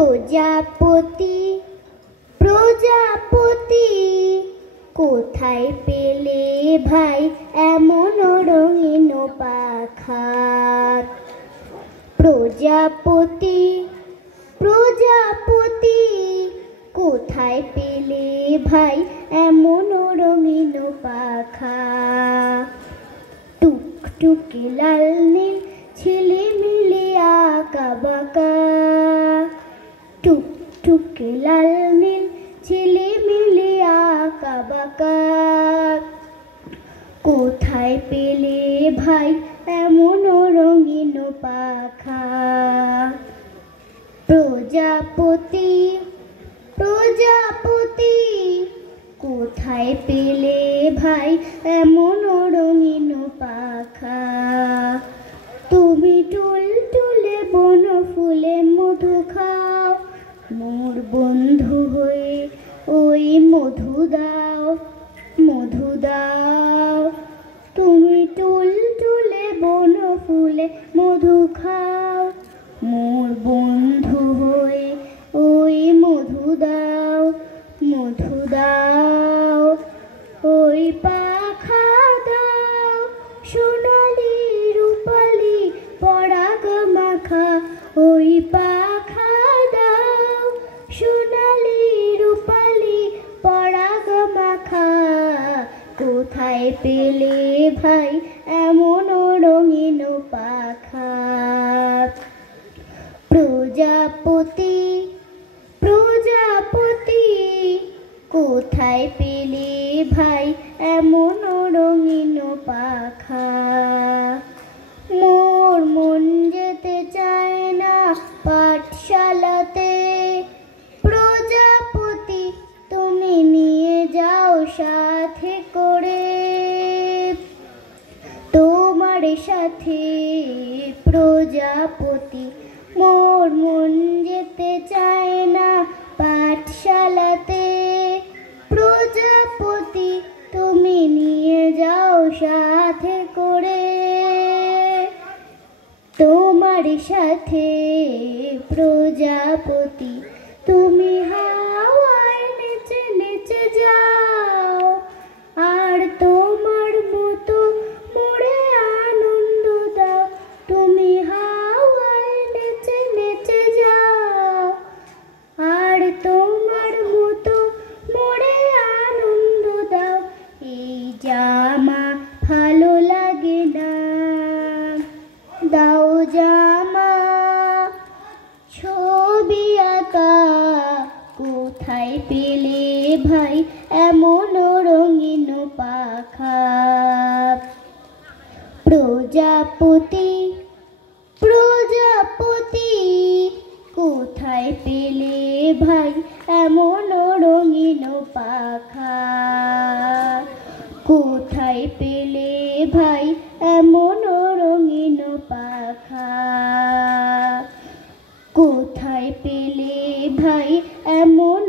প্রজাপতি প্রজাপতি কোথায় পেলে ভাই এমন রঙিন পাখা? প্রজাপতি প্রজাপতি কোথায় পেলে ভাই এমন রঙিন পাখা? টুকটুকে লাল নীল ঝিলিমিলি আঁকা বাঁকা, টুকটুকে লাল নীল ঝিলিমিলি আঁকা বাঁকা কোথায় পেলে ভাই এমন রঙিন পাখা? প্রজাপতি প্রজাপতি কোথায় পেলে ভাই এমন রঙিন পাখা? তুমি টুলটুলে বন ফুলে মধু খাও, মোর বন্ধু হয়ে ওই মধু দাও মধু দাও। তুমি টুলটুলে বন ফুলে মধু খাও, মোর বন্ধু হয়ে ওই মধু দাও মধু দাও। ওই পাখা দাও সোনালি রূপালি পরাগ মাখা, ওই পাখা দাও সোনালি রূপালি পরাগ মাখা কোথায় পেলে ভাই এমন রঙিন পাখা? প্রজাপতি প্রজাপতি কোথায় পেলে ভাই এমন রঙিন পাখা? মোর মন যেতে চায় না পাঠশালাতে, প্রজাপতি তুমি নিয়ে যাও সাথে করে তোমার সাথে। প্রজাপতি মোর মন যেতে চায় না পাঠশালাতে, প্রজাপতি তুমি নিয়ে যাও সাথে করে তোমার সাথে। প্রজাপতি তুমি হাওয়ায় নেচে নেচে যাও, আর তোমার মতো মোরে আনন্দ দাও। তুমি হাওয়ায় নেচে নেচে যাও, আর তোমার মতো মোরে আনন্দ দাও। এই জামা ভালো লাগে না, দাও জামা ছবি আঁকা কোথায় পেলে ভাই এমন রঙিন পাখা? প্রজাপতি প্রজাপতি কোথায় পেলে ভাই এমন রঙিন পাখা? কোথায় পেলে ভাই এমন রঙিন পাখা? কোথায় পেলে ভাই এমন